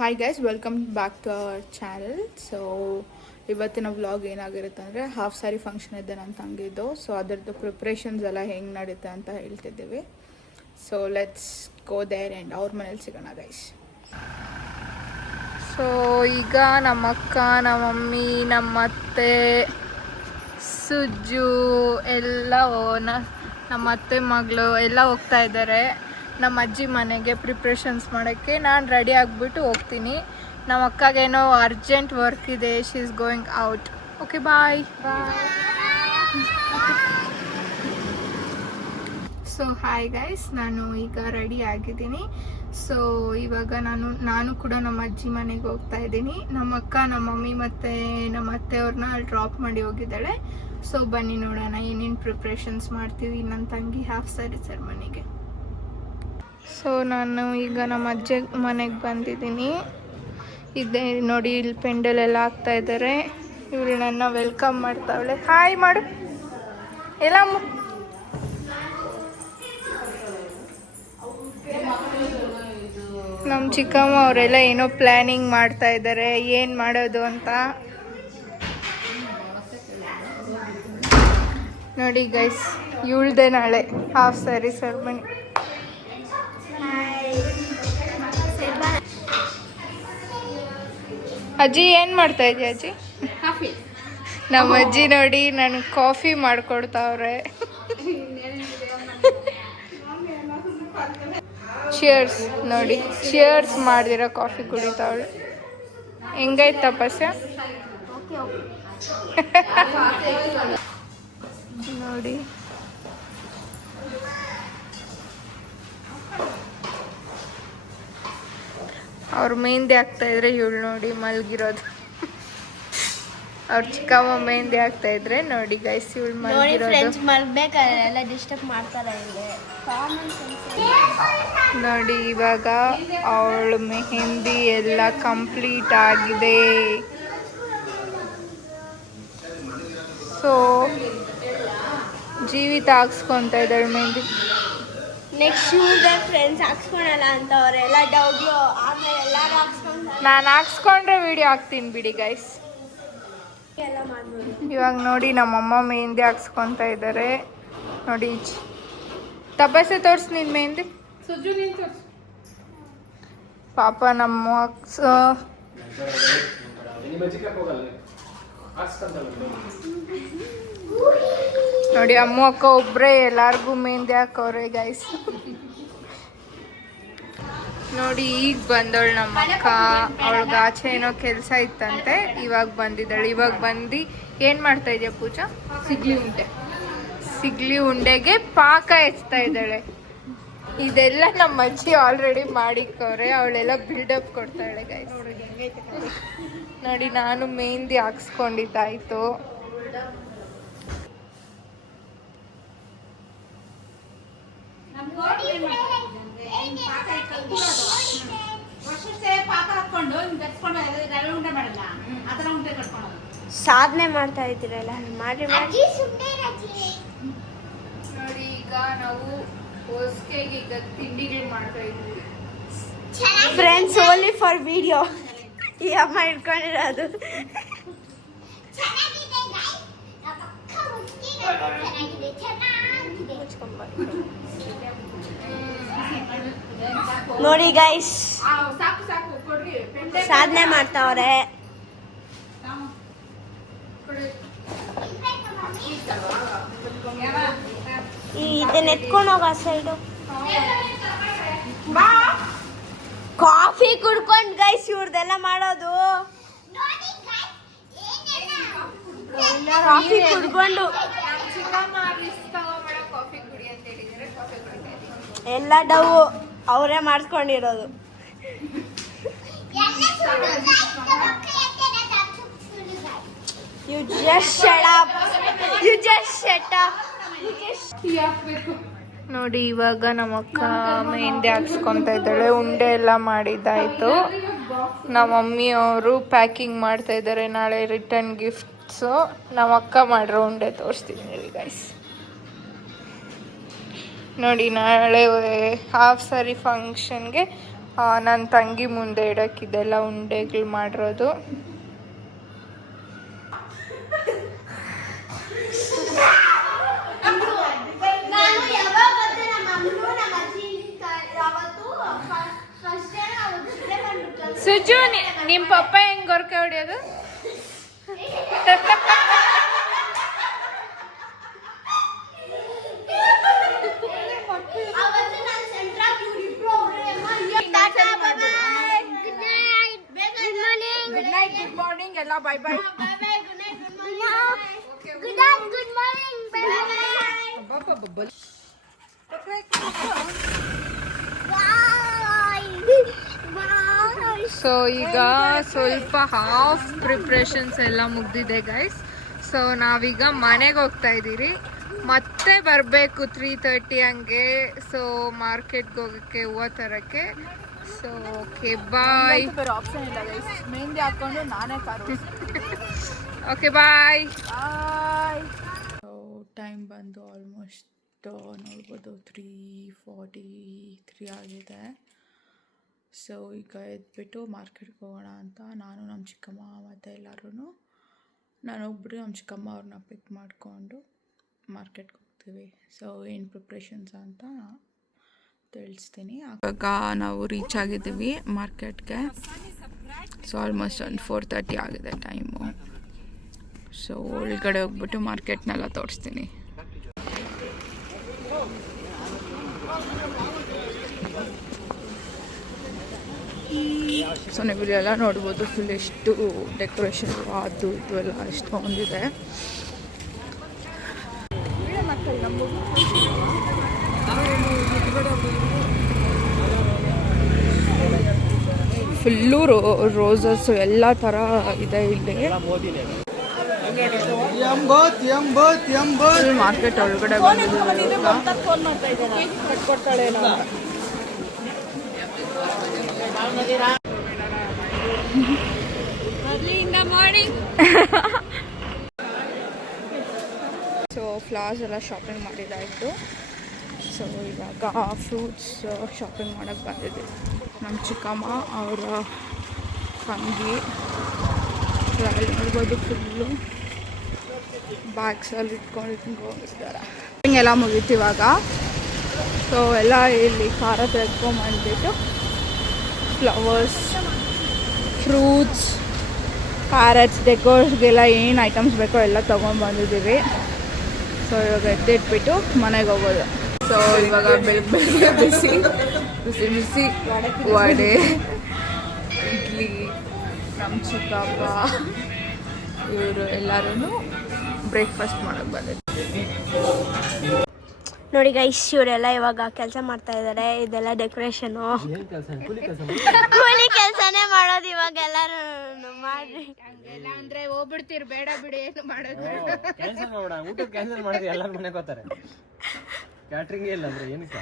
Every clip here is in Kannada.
Hi guys, welcome back to our channel. So ಇವತ್ತಿನ ವ್ಲಾಗ್ ಏನಾಗಿರುತ್ತೆ ಅಂದರೆ ಹಾಫ್ ಸ್ಯಾರಿ ಫಂಕ್ಷನ್ ಇದೆ ನನ್ನ ತಂಗಿದ್ದು. ಸೊ ಅದರದ್ದು ಪ್ರಿಪ್ರೇಷನ್ಸ್ ಎಲ್ಲ ಹೆಂಗೆ ನಡೀತೆ ಅಂತ ಹೇಳ್ತಿದ್ದೀವಿ. So let's go there and ಅವ್ರ ಮನೇಲಿ ಸಿಗೋಣ ಗೈಸ್. ಸೊ ಈಗ ನಮ್ಮ ಅಕ್ಕ, ನಮ್ಮ ಮಮ್ಮಿ, ನಮ್ಮ ಅತ್ತೆ, ಸುಜ್ಜು ಎಲ್ಲ ನಮ್ಮ ಅತ್ತೆ ಮಗಳು ಎಲ್ಲ ಹೋಗ್ತಾ ಇದ್ದಾರೆ ನಮ್ಮ ಅಜ್ಜಿ ಮನೆಗೆ ಪ್ರಿಪ್ರೇಷನ್ಸ್ ಮಾಡೋಕ್ಕೆ. ನಾನು ರೆಡಿ ಆಗಿಬಿಟ್ಟು ಹೋಗ್ತೀನಿ. ನಮ್ಮ ಅಕ್ಕಗೇನೋ ಅರ್ಜೆಂಟ್ ವರ್ಕ್ ಇದೆ, she is going out. Okay, bye bye. So hi guys, ನಾನು ಈಗ ರೆಡಿ ಆಗಿದ್ದೀನಿ. ಸೊ ಇವಾಗ ನಾನು ಕೂಡ ನಮ್ಮ ಅಜ್ಜಿ ಮನೆಗೆ ಹೋಗ್ತಾ ಇದ್ದೀನಿ. ನಮ್ಮ ಅಕ್ಕ, ನಮ್ಮ ಮಮ್ಮಿ ಮತ್ತು ನಮ್ಮ ಅತ್ತೆಯವ್ರನ್ನ ಅಲ್ಲಿ ಡ್ರಾಪ್ ಮಾಡಿ ಹೋಗಿದ್ದಾಳೆ. ಸೊ ಬನ್ನಿ ನೋಡೋಣ ಏನೇನು ಪ್ರಿಪ್ರೇಷನ್ಸ್ ಮಾಡ್ತೀವಿ ನನ್ನ ತಂಗಿ ಹಾಫ್ ಸ್ಯಾರಿ ಸೆರೆಮನಿಗೆ. ಸೊ ನಾನು ಈಗ ನಮ್ಮ ಅಜ್ಜಿ ಮನೆಗೆ ಬಂದಿದ್ದೀನಿ. ಇದೆ ನೋಡಿ, ಇಲ್ಲಿ ಪೆಂಡಲ್ ಎಲ್ಲ ಹಾಕ್ತಾ ಇದ್ದಾರೆ. ಇವಳು ನನ್ನ ವೆಲ್ಕಮ್ ಮಾಡ್ತಾವಳೆ. ಹಾಯ್ ಮಾಡು ಎಲ್ಲ. ನಮ್ಮ ಚಿಕ್ಕಮ್ಮ ಅವರೆಲ್ಲ ಏನೋ ಪ್ಲ್ಯಾನಿಂಗ್ ಮಾಡ್ತಾ ಇದ್ದಾರೆ, ಏನು ಮಾಡೋದು ಅಂತ. ನೋಡಿ ಗೈಸ್, ಇವಳ್ದೆ ನಾಳೆ ಹಾಫ್ ಸ್ಯಾರಿ ಸೆರೆಮನಿ. ಅಜ್ಜಿ ಏನು ಮಾಡ್ತಾ ಇದೀಯ ಅಜ್ಜಿ? ಕಾಫಿ. ನಮ್ಮ ಅಜ್ಜಿ ನೋಡಿ ನನಗೆ ಕಾಫಿ ಮಾಡಿಕೊಡ್ತಾವ್ರೆ. ಚಿಯರ್ಸ್ ನೋಡಿ, ಚಿಯರ್ಸ್ ಮಾಡ್ದಿರೋ ಕಾಫಿ ಕುಡಿತಾವಳೆ. ಹೆಂಗೈತೆ ತಪಸ್ಯ? ನೋಡಿ ಅವ್ರ ಮೆಹಂದಿ ಹಾಕ್ತಾ ಇದ್ರೆ ಇವಳು ನೋಡಿ ಮಲಗಿರೋದು. ಅವ್ರ ಚಿಕ್ಕಮ್ಮ ಮೆಹಂದಿ ಹಾಕ್ತಾ ಇದ್ರೆ ನೋಡಿ ಗೈಸ್, ಇವಳು ಮಲಗಿರೋದು. ನೋಡಿ ಇವಾಗ ಅವಳು ಮೆಹಂದಿ ಎಲ್ಲ ಕಂಪ್ಲೀಟ್ ಆಗಿದೆ. ಸೊ ಜೀವಿತ ಹಾಕ್ಸ್ಕೊಂತ ಇದ್ದಾಳೆ ಮೆಹಂದಿ. ನೆಕ್ಸ್ಟ್ ಫ್ರೆಂಡ್ಸ್ ಹಾಕ್ಸ್ಕೊಳಲ್ಲ ಅಂತ ಅವರೆಲ್ಲ ಡೌಟ್. ಆಮೇಲೆ ಎಲ್ಲರೂ ಹಾಕ್ಸ್ಕೊಂಡು ನಾನು ಹಾಕ್ಸ್ಕೊಂಡ್ರೆ ವಿಡಿಯೋ ಹಾಕ್ತೀನಿ ಬಿಡಿ ಗೈಸ್. ಎಲ್ಲ ಮಾಡ್ಬೋದು. ಇವಾಗ ನೋಡಿ ನಮ್ಮಮ್ಮ ಮೆಹಂದಿ ಹಾಕ್ಸ್ಕೊತ ಇದ್ದಾರೆ. ನೋಡಿ ತಪಸ್ಸೆ ತೋರ್ಸು ನಿನ್ನ ಮೆಹಂದಿ. ಪಾಪ ನಮ್ಮ ನೋಡಿ ಅಮ್ಮ ಅಕ್ಕ ಒಬ್ಬರೇ ಎಲ್ಲಾರ್ಗೂ ಮೆಹಂದಿ ಹಾಕವ್ರೆ ಗೈಸ್. ನೋಡಿ ಈಗ ಬಂದವಳು ನಮ್ಮ ಅಕ್ಕ. ಅವಳಿಗೆ ಆಚೆ ಏನೋ ಕೆಲಸ ಇತ್ತಂತೆ, ಇವಾಗ ಬಂದಿದ್ದಾಳೆ. ಇವಾಗ ಬಂದು ಏನು ಮಾಡ್ತಾ ಇದೆಯಾ ಪೂಜಾ? ಸಿಗ್ಲಿ ಉಂಡೆಗೆ ಪಾಕ ಎಚ್ತಾ ಇದ್ದಾಳೆ. ಇದೆಲ್ಲ ನಮ್ಮ ಅಜ್ಜಿ ಆಲ್ರೆಡಿ ಮಾಡಿಕ್ಕವ್ರೆ. ಅವಳೆಲ್ಲ ಬಿಲ್ಡಪ್ ಕೊಡ್ತಾಳೆ ಗೈಸ್. ನೋಡಿ ನಾನು ಮೆಹಂದಿ ಹಾಕ್ಸ್ಕೊಂಡಿದ್ದಾಯ್ತು. ಸಾಧನೆ ಮಾಡ್ತಾ ಇದ್ದೀರಲ್ಲ, ಮಾಡಿ ಮಾಡಿ. ನೋಡಿ ಈಗ ನಾವು ಹೊಸ್ಕೆಗೆ ಈಗ ತಿಂಡಿಗಳು ಮಾಡ್ತಾ ಇದ್ದೀವಿ ಫ್ರೆಂಡ್ಸ್. ಓನ್ಲಿ ಫಾರ್ ವಿಡಿಯೋ ಈ ಅಮ್ಮ ಇಟ್ಕೊಂಡಿರೋದು. ನೋಡಿ ಗೈಸ್, ಸಾಧನೆ ಮಾಡ್ತಾವ್ರೆ. ಇದನ್ನ ಎತ್ಕೊಂಡು ಹೋಗ ಸೈಡು. ಕಾಫಿ ಕುಡ್ಕೊಂಡು ಗೈಸ್ ಇವ್ರದೆಲ್ಲ ಮಾಡೋದು. ಕಾಫಿ ಕುಡ್ಕೊಂಡು ಎಲ್ಲ ಡವ್ ಅವರೇ ಮಾಡಿಸ್ಕೊಂಡಿರೋದು. You just shut up. You just shut up. ನೋಡಿ ಇವಾಗ ನಮ್ಮ ಅಕ್ಕ ಮೆಹಂದಿ ಹಾಕ್ಸ್ಕೊತ ಇದ್ದಾಳೆ. ಉಂಡೆ ಎಲ್ಲ ಮಾಡಿದ್ದಾಯ್ತು. ನಮ್ಮ ಮಮ್ಮಿ ಅವರು ಪ್ಯಾಕಿಂಗ್ ಮಾಡ್ತಾ ಇದ್ದಾರೆ ನಾಳೆ ರಿಟರ್ನ್ ಗಿಫ್ಟ್ಸು. ನಮ್ಮ ಅಕ್ಕ ಮಾಡಿರೋ ಉಂಡೆ ತೋರಿಸ್ತೀನಿ ಗೈಸ್. ನೋಡಿ ನಾಳೆ ಹಾಫ್ ಸ್ಯಾರಿ ಫಂಕ್ಷನ್ಗೆ ನನ್ನ ತಂಗಿ ಮುಂದೆ ಇಡೋಕ್ಕಿದೆಲ್ಲ ಉಂಡೆಗಳು ಮಾಡಿರೋದು. ಸುಜು, ನಿಮ್ಮ ಪಪ್ಪ ಹೆಂಗ್ ಗೊರಕೆ ಹೊಡಿಯೋದು? ಗುಡ್ ಮಾರ್ನಿಂಗ್ ಎಲ್ಲ ಬೈ ಬೈ. ಸೊ ಈಗ ಸ್ವಲ್ಪ ಹಾಫ್ ಪ್ರಿಪ್ರೇಷನ್ಸ್ ಎಲ್ಲ ಮುಗ್ದಿದೆ ಗೈಸ್. ಸೊ ನಾವೀಗ ಮನೆಗೆ ಹೋಗ್ತಾ ಇದ್ದೀರಿ, ಮತ್ತೆ ಬರಬೇಕು 3:30 ಹಂಗೆ. ಸೊ ಮಾರ್ಕೆಟ್ಗೆ ಹೋಗೋಕ್ಕೆ ಹೂವು ತರೋಕ್ಕೆ. So okay bye. ಆಪ್ಷನ್ ಇಲ್ಲ ಗೈಸ್, ಮೆಹಂದಿ ಹಾಕೊಂಡು ನಾನೇ ಕಾರು. Okay bye. ಟೈಮ್ ಬಂದು ಆಲ್ಮೋಸ್ಟ್ ನೋಡ್ಬೋದು 3:43 ಆಗಿದೆ. ಸೊ ಈಗ ಎದ್ಬಿಟ್ಟು ಮಾರ್ಕೆಟ್ಗೆ ಹೋಗೋಣ ಅಂತ ನಾನು ನಮ್ಮ ಚಿಕ್ಕಮ್ಮ ಮತ್ತು ಎಲ್ಲರೂ ನಾನು ಹೋಗ್ಬಿಟ್ಟು ನಮ್ಮ ಚಿಕ್ಕಮ್ಮ ಅವ್ರನ್ನ ಪಿಕ್ ಮಾಡಿಕೊಂಡು ಮಾರ್ಕೆಟ್ಗೆ ಹೋಗ್ತೀವಿ. ಸೊ ಏನು ಪ್ರಿಪ್ರೇಷನ್ಸ್ ಅಂತ ತಿಳಿಸ್ತೀನಿ. ಆಗ ನಾವು ರೀಚ್ ಆಗಿದ್ದೀವಿ ಮಾರ್ಕೆಟ್ಗೆ. ಸೊ ಆಲ್ಮೋಸ್ಟ್ ಒಂದು 4:30 ಆಗಿದೆ ಟೈಮು. ಸೊ ಒಳಗಡೆ ಹೋಗ್ಬಿಟ್ಟು ಮಾರ್ಕೆಟ್ನೆಲ್ಲ ತೋರಿಸ್ತೀನಿ. ಸೊ ನೀವು ಇಲ್ಲೆಲ್ಲ ನೋಡ್ಬೋದು, ಫುಲ್ ಎಷ್ಟು ಡೆಕೋರೇಷನ್ ಅದು ಇದು ಎಲ್ಲ ಎಷ್ಟೊಂದಿದೆ. ಫುಲ್ಲು ರೋಸಸ್ ಎಲ್ಲ ಥರ ಇದೆ ಇಲ್ಲಿ. ಮಾರ್ಕೆಟ್ ಒಳಗಡೆ ಸೊ ಫ್ಲವರ್ಸ್ ಎಲ್ಲ ಶಾಪಿಂಗ್ ಮಾಡಿದಾಯಿತು. ಸೊ ಇವಾಗ ಫ್ರೂಟ್ಸ್ ಶಾಪಿಂಗ್ ಮಾಡೋಕ್ಕೆ ಬಂದಿದ್ದೆ. ನಮ್ಮ ಚಿಕ್ಕಮ್ಮ ಅವರ ತಂಗಿ ನೋಡ್ಬೋದು, ಫುಲ್ಲು ಬ್ಯಾಗ್ಸಲ್ಲಿ ಇಟ್ಕೊಂಡು ಹೋಗಿದ್ದಾರೆ. ಶಾಪಿಂಗ್ ಎಲ್ಲ ಮುಗೀತು ಇವಾಗ. ಸೊ ಎಲ್ಲ ಇಲ್ಲಿ ಖಾರ ತೆಗೆದ್ಕೊಂಡ್ಬಂದ್ಬಿಟ್ಟು ಫ್ಲವರ್ಸ್, ಫ್ರೂಟ್ಸ್, ಕ್ಯಾರೆಟ್ಸ್, ಡೆಕೋರ್ಸ್ಗೆಲ್ಲ ಏನು ಐಟಮ್ಸ್ ಬೇಕೋ ಎಲ್ಲ ತೊಗೊಂಡ್ಬಂದಿದ್ದೀವಿ. ಸೊ ಇವಾಗ ಎತ್ತಿಟ್ಬಿಟ್ಟು ಮನೆಗೆ ಹೋಗೋದು. ಸೊ ಇವಾಗ ಬೆಳಗ್ಗೆ ಬಿಸಿ ಬಿಸಿ ಬಿಸಿ ವಡೆ, ಇಡ್ಲಿ, ನಮ್ಮ ಚಿಕ್ಕಪ್ಪ ಇವರು ಎಲ್ಲರೂ ಬ್ರೇಕ್ಫಾಸ್ಟ್ ಮಾಡೋಕ್ಕೆ ಬಂದಿದ್ದೆ. ನೋಡಿ ಗೈಸ್, ಇವರೆಲ್ಲ ಇವಾಗ ಕೆಲಸ ಮಾಡ್ತಾ ಇದ್ದಾರೆ. ಇದೆಲ್ಲ ಡೆಕೋರೇಷನು, ಕೂಲಿ ಕೆಲಸನೇ ಮಾಡೋದು ಇವಾಗ ಎಲ್ಲರೂ ಮಾಡ್ರಿ. ಹಂಗೆಲ್ಲ ಅಂದ್ರೆ ಹೋಗ್ಬಿಡ್ತೀರಿ, ಬೇಡ ಬಿಡಿ, ಏನು ಮಾಡೋದು ಕ್ಯಾನ್ಸಲ್ ಮಾಡೋಣ. ಊಟ ಕ್ಯಾನ್ಸಲ್ ಮಾಡಿದ್ರೆ ಎಲ್ಲರೂ ಮನೆಗೆ ಹೋಗ್ತಾರೆ. ಕ್ಯಾಟ್ರಿಂಗ್ ಇಲ್ಲ ಅಂದ್ರೆ ಏನಕ್ಕೆ,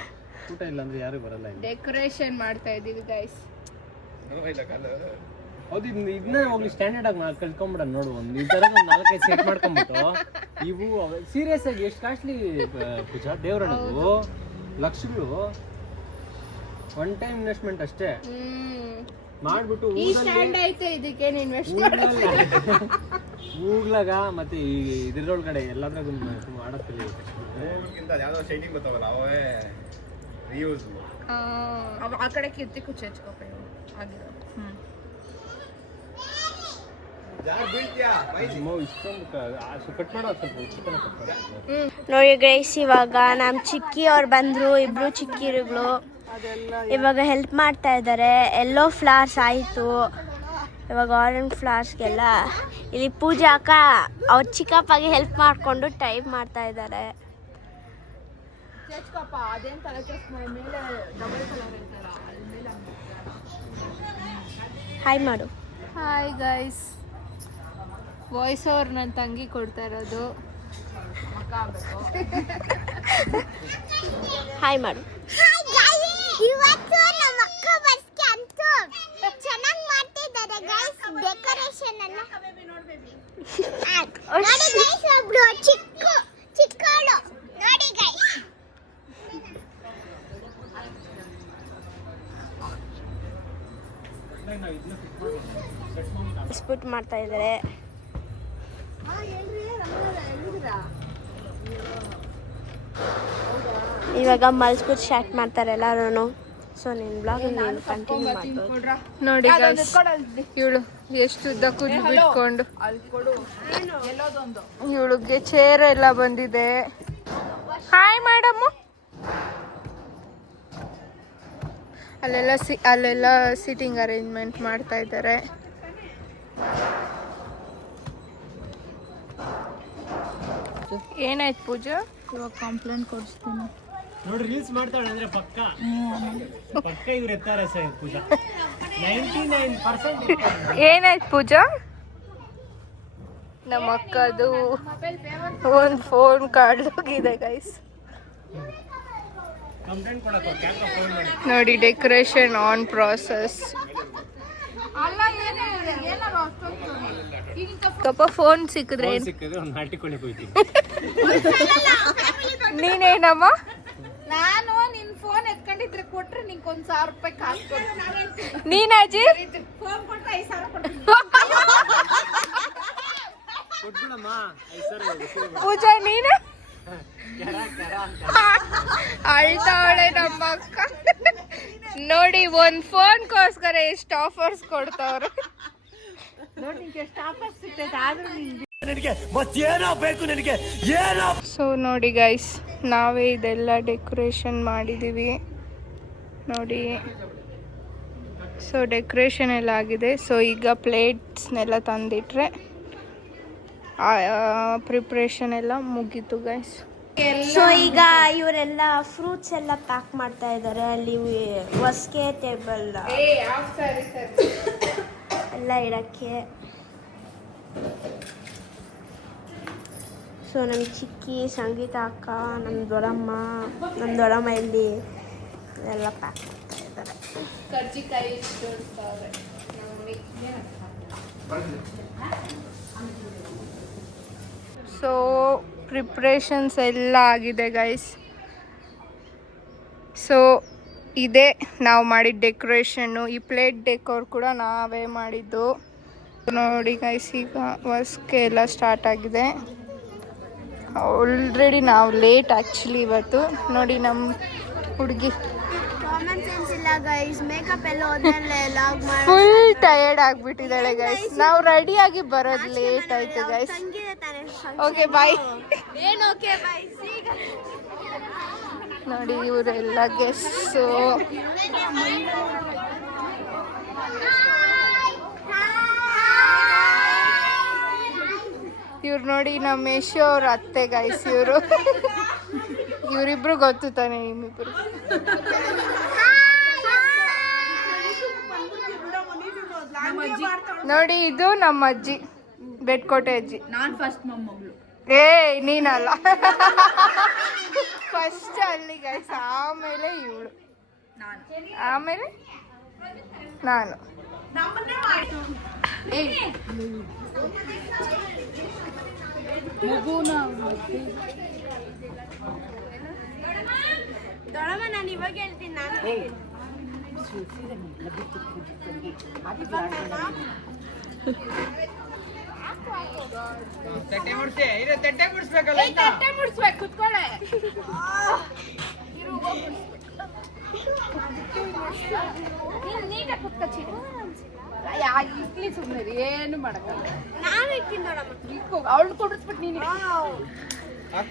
ಊಟ ಇಲ್ಲ ಅಂದ್ರೆ ಯಾರು ಬರಲ್ಲ. ಡೆಕೋರೇಷನ್ ಮಾಡ್ತಾ ಇದೀವಿ ಗೈಸ್. ಹೌದು, ಇದನ್ನ ಹೋಗ್ಲಿ ಸ್ಟ್ಯಾಂಡರ್ಡ್ ಆಗಿ ಕಲ್ತ್ಕೊಂಡ್ಬಿಡ. ನೋಡು, ಒಂದು ಈ ತರ 4-5 ಸೆಟ್ ಮಾಡ್ಕೊಂಡ್ಬಿಟ್ಟು ಇವು ಸೀರಿಯಸ್ ಆಗಿ ಎಷ್ಟು ಕಾಸ್ಟ್ಲಿ ಪೂಜಾ ದೇವ್ರಣ್ಣವು, ಲಕ್ಷಗಳು. ಒನ್ ಟೈಮ್ ಇನ್ವೆಸ್ಟ್ಮೆಂಟ್ ಅಷ್ಟೇ ಮಾಡ್ಬಿಟ್ಟು ಹೂಗ್ಲಾಗ ಮತ್ತೆ ಈ ಇದ್ರೊಳಗಡೆ ಎಲ್ಲದ್ರಾಗ ಮಾಡತ್ತಿಲ್ಲ. ಆ ಕಡೆ ಕೀರ್ತಿ ಕುಚ್ಚ ಹಚ್ಕೋಪ ಆಗಿರೋ. ನೋಡಿ ಗೈಸ್, ಇವಾಗ ನಮ್ಮ ಚಿಕ್ಕಿ ಅವ್ರು ಬಂದರು, ಇಬ್ರು ಚಿಕ್ಕಿರುಗಳು ಇವಾಗ ಹೆಲ್ಪ್ ಮಾಡ್ತಾ ಇದ್ದಾರೆ. ಎಲ್ಲೋ ಫ್ಲವರ್ಸ್ ಆಯಿತು, ಇವಾಗ ಆರೆಂಜ್ ಫ್ಲವರ್ಸ್ಗೆಲ್ಲ ಇಲ್ಲಿ ಪೂಜೆ ಅಕ್ಕ ಅವ್ರ ಚಿಕ್ಕಪ್ಪಗೆ ಹೆಲ್ಪ್ ಮಾಡಿಕೊಂಡು ಟೈಪ್ ಮಾಡ್ತಾ ಇದ್ದಾರೆ. ಹಾಯ್ ಮಾಡು. ಹಾಯ್ ಗೈಸ್, ವಾಯ್ಸ್ ಓವರ್ ನನ್ನ ತಂಗಿ ಕೊಡ್ತಾ ಇರೋದು. ಹಾಯ್ ಮಾಡು. ಇವತ್ತು ನಮ್ಮ ಅಕ್ಕ ಬರ್ಸ್ಕೆ ಅಂತೂ ಚೆನ್ನಾಗಿ ಮಾಡ್ತಿದ್ದಾರೆ ಗೈಸ್ ಡೆಕೋರೇಷನ್ ಅನ್ನ. ನೋಡಿ ಗೈಸ್, ಒಬ್ರು ಚಿಕ್ಕಳು ನೋಡಿ ಗೈಸ್. ಸ್ಪುಟ್ ಮಾಡ್ತಾ ಇದ್ದಾರೆ. ಇವಾಗ ಮಲ್ಸ್ಬಿಟ್ಟು ಸ್ಟಾರ್ಟ್ ಮಾಡ್ತಾರೆ ಎಲ್ಲರೂ. ಸೊ ನಿನ್ನ ಬ್ಲಾಗ್ ನೀನು ಕಂಟಿನ್ಯೂ ಮಾಡ್ಬೋದು. ನೋಡಿ ಇವಳು ಎಷ್ಟು ಉದ್ದ ಕೂದಲು ಬಿಟ್ಕೊಂಡು, ಇವಳಿಗೆ ಚೇರ್ ಎಲ್ಲ ಬಂದಿದೆ. Hi madam. ಅಲ್ಲೆಲ್ಲ ಸಿಟ್ಟಿಂಗ್ ಅರೇಂಜ್ಮೆಂಟ್ ಮಾಡ್ತಾ ಇದ್ದಾರೆ. ಏನಾಯ್ತು ಪೂಜಾ? ಇವಾಗ ಕಂಪ್ಲೇಂಟ್ ಕೊಡಿಸ್ತೀನಿ. ನೋಡಿ ರೀಲ್ಸ್ ಮಾಡ್ತಾಳೆ ಅಂದ್ರೆ ಪಕ್ಕ ಇವ್ರು ಎತ್ತಾರೆ ಸರ್ ಪೂಜಾ. 99% ಏನಾಯ್ತು ಪೂಜಾ? ನಮ್ಮ ಅಕ್ಕದು ಒಂದು ಫೋನ್ ಹೋಗಿದೆ ಗೈಸ್. ಕಂಪ್ಲೇಂಟ್ ಕೊಡಕ್ಕೆ ಕ್ಯಾಮ್ರಾ ಫೋನ್ ಮಾಡಿ. ನೋಡಿ ಡೆಕೋರೇಷನ್ ಆನ್ ಪ್ರಾಸೆಸ್. ಕಪ್ಪ ಫೋನ್ ಸಿಕ್ಕಿದ್ರೆ ಒಂದು ನಾಟಿಕೊಳ್ಳಿ ಹೋಗ್ತೀನಿ. ನೀನೇನಮ್ಮ? ನಾನು ನಿನ್ ಫೋನ್ ಎತ್ಕೊಂಡಿದ್ರೆ ಕೊಟ್ರೆ ನಿಂಗೆ 1,000 ರೂಪಾಯಿ ಕಾಸು ಕೊಡ್ತೀನಿ. ನೀನಾಜಿ ಫೋನ್ ಕೊಟ್ರೆ 5,000 ಕೊಡ್ತೀನಿ. ಕೊಟ್ಬಿಡಮ್ಮ. ಪೂಜಾ ನೀನು ಅಳ್ತಾವಳೆ ನಮ್ಮ ಅಕ್ಕ. ನೋಡಿ ಒಂದ್ ಫೋನ್ಗೋಸ್ಕರ ಎಷ್ಟು ಆಫರ್ಸ್ ಕೊಡ್ತಾವ್ರೆ. ಸೊ ನೋಡಿ ಗೈಸ್, ನಾವೇ ಇದೆಲ್ಲ ಡೆಕೋರೇಷನ್ ಮಾಡಿದ್ದೀವಿ ನೋಡಿ. ಸೊ ಡೆಕೋರೇಷನ್ ಎಲ್ಲ ಆಗಿದೆ. ಸೊ ಈಗ ಪ್ಲೇಟ್ಸ್ನೆಲ್ಲ ತಂದಿಟ್ರೆ ಪ್ರಿಪ್ರೇಷನ್ ಎಲ್ಲ ಮುಗೀತು ಗೈಸ್. ಸೊ ಈಗ ಇವರೆಲ್ಲ ಫ್ರೂಟ್ಸ್ ಎಲ್ಲ ಪ್ಯಾಕ್ ಮಾಡ್ತಾ ಇದ್ದಾರೆ. ಅಲ್ಲಿ ಹೊಸ್ಕೆ ಟೇಬಲ್ ಎಲ್ಲ ಇಡಕ್ಕೆ. ಸೊ ನಮ್ಮ ಚಿಕ್ಕಿ, ಸಂಗೀತ ಅಕ್ಕ, ನಮ್ಮ ದೊಡ್ಡಮ್ಮ ಇಲ್ಲಿ ಎಲ್ಲ ಪ್ಯಾಕ್ ಮಾಡ್ತಾ ಇದ್ದಾರೆ. ಸೊ ಪ್ರಿಪ್ರೇಷನ್ಸ್ ಎಲ್ಲ ಆಗಿದೆ ಗೈಸ್. ಸೊ ಇದೇ ನಾವು ಮಾಡಿದ ಡೆಕೋರೇಷನ್ನು. ಈ ಪ್ಲೇಟ್ ಡೆಕೋರ್ ಕೂಡ ನಾವೇ ಮಾಡಿದ್ದು ನೋಡಿ ಗೈಸ್. ಈಗ ಹೊಸ್ಕೆ ಎಲ್ಲ ಸ್ಟಾರ್ಟ್ ಆಗಿದೆ. ಆಲ್ರೆಡಿ ನಾವು ಲೇಟ್ ಆ್ಯಕ್ಚುಲಿ ಇವತ್ತು. ನೋಡಿ ನಮ್ಮ ಹುಡುಗಿ ಫುಲ್ ಟಯರ್ಡ್ ಆಗಿಬಿಟ್ಟಿದ್ದಾಳೆ ಗೈಸ್. ನಾವು ರೆಡಿಯಾಗಿ ಬರೋದು ಲೇಟ್ ಆಯ್ತು ಗೈಸ್. Okay bye. ನೋಡಿ ಇವರೆಲ್ಲ ಗೆಸ್ಟು. ಇವ್ರು ನೋಡಿ ನಮ್ಮ ಯಶು ಅವ್ರ ಅತ್ತೆ ಗೈಸ್. ಇವರಿಬ್ರು ಗೊತ್ತು ತಾನೆ ನಿಮ್ಮಿಬ್ರು. ನೋಡಿ ಇದು ನಮ್ಮ ಅಜ್ಜಿ, ಬೆಟ್ಕೋಟೆ ಅಜ್ಜಿ. ನಾನು ಫಸ್ಟ್ ಮೊಮ್ಮಗಳು. ನೀನಲ್ಲ, ಫಸ್ಟ್ ಅಲ್ಲಿ ಗೈಸ್, ಆಮೇಲೆ ಇವಳು, ಆಮೇಲೆ ನಾನು. ನಾನು ಇವಾಗ ಹೇಳ್ತೀನಿ. ತಟ್ಟೆ ಮುಡಿಸ್ಬೇಕಲ್ಲ. ಕುತ್ಕೊಳ್ಳೆ. ನೀಟಾಗಿ ಕುತ್ಕೊಚ್ಚಿ. ಇಡ್ಲಿ ಸುಮ್ಮನೆ ಏನು ಮಾಡಕ್ಕಲ್ಲ. ನಾನು ಇರ್ತೀನಿ ನೋಡಮ್ಮ. ಅವಳು ಕೊಡಿಸ್ಬಿಟ್ಟು ನೀನು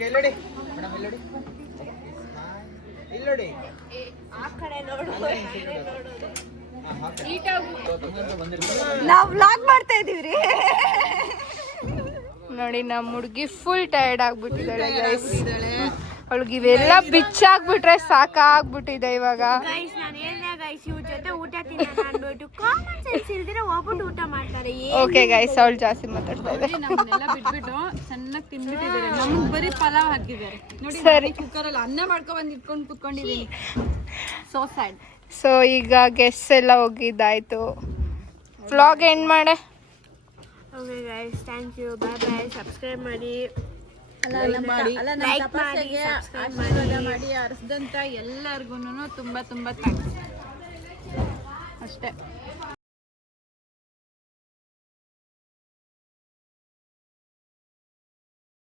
ಇಲ್ಲೋಡಿ ಮೇಡಮ್, ಇಲ್ಲೋಡಿ ಇಲ್ಲೋಡಿ. ಆ ಕಡೆ ನೋಡು. ನಾವು ವ್ಲಾಗ್ ಮಾಡ್ತಾ ಇದೀವ್ರಿ. ನೋಡಿ ನಮ್ಮ ಹುಡುಗಿ ಫುಲ್ ಟಯರ್ಡ್ ಆಗ್ಬಿಟ್ಟಿದ್ದಾಳೆ ಗೈಸ್. ಅವಳಿಗೆ ಇವೆಲ್ಲ ಬಿಚ್ಚಾಗ್ಬಿಟ್ರೆ ಸಾಕಾಗ್ಬಿಟ್ಟಿದೆ ಇವಾಗ. ಗೈಸ್ ನಾನು ಹೇಳ್ದೆ ಗೈಸ್, ಇವ್ರ ಜೊತೆ ಊಟ ತಿನ್ನೋಣ ಅಂದ್ಬಿಟ್ಟು ಕಾಮನ್ ಸೆನ್ಸ್ ಇಲ್ದಿರ ಹೋಗ್ಬಿಟ್ಟು ಊಟ ಮಾಡ್ತಾರೆ. ಓಕೆ ಗೈಸ್, ಅವಳು ಜಾಸ್ತಿ ಮಾತಾಡ್ತಾ ಇದೆ. ನಮ್ಮನ್ನೆಲ್ಲ ಬಿಟ್ಬಿಟ್ಟು ಚೆನ್ನಾಗಿ ತಿನ್ಬಿಟ್ಟಿದ್ದಾರೆ. ನಮ್ಗೆ ಬರೀ ಪಲಾವ್ ಹಾಕಿದ್ದಾರೆ ನೋಡಿ. ಸರಿ, ಕುಕ್ಕರಲ್ಲಿ ಅನ್ನ ಮಾಡ್ಕೊಂಡ್ ಬಂದು ಇಟ್ಕೊಂಡು ಕುತ್ಕೊಂಡಿದ್ದೀನಿ. So sad. ಸೊ ಈಗ ಗೆಸ್ಟ್ ಎಲ್ಲ ಹೋಗಿದ್ದಾಯ್ತು. ವ್ಲಾಗ್ ಎಂಡ್ ಮಾಡೆ. Okay guys, thank you, bye bye. Subscribe ಮಾಡಿ, ಲೈಕ್ ಮಾಡಿ, ಸಬ್ಸ್ಕ್ರೈಬ್ ಮಾಡಿ. ಅರ್ಸದಂತ ಎಲ್ಲರಿಗೂ ತುಂಬಾ ತುಂಬಾ ಥ್ಯಾಂಕ್ಸ್ ಅಷ್ಟೇ.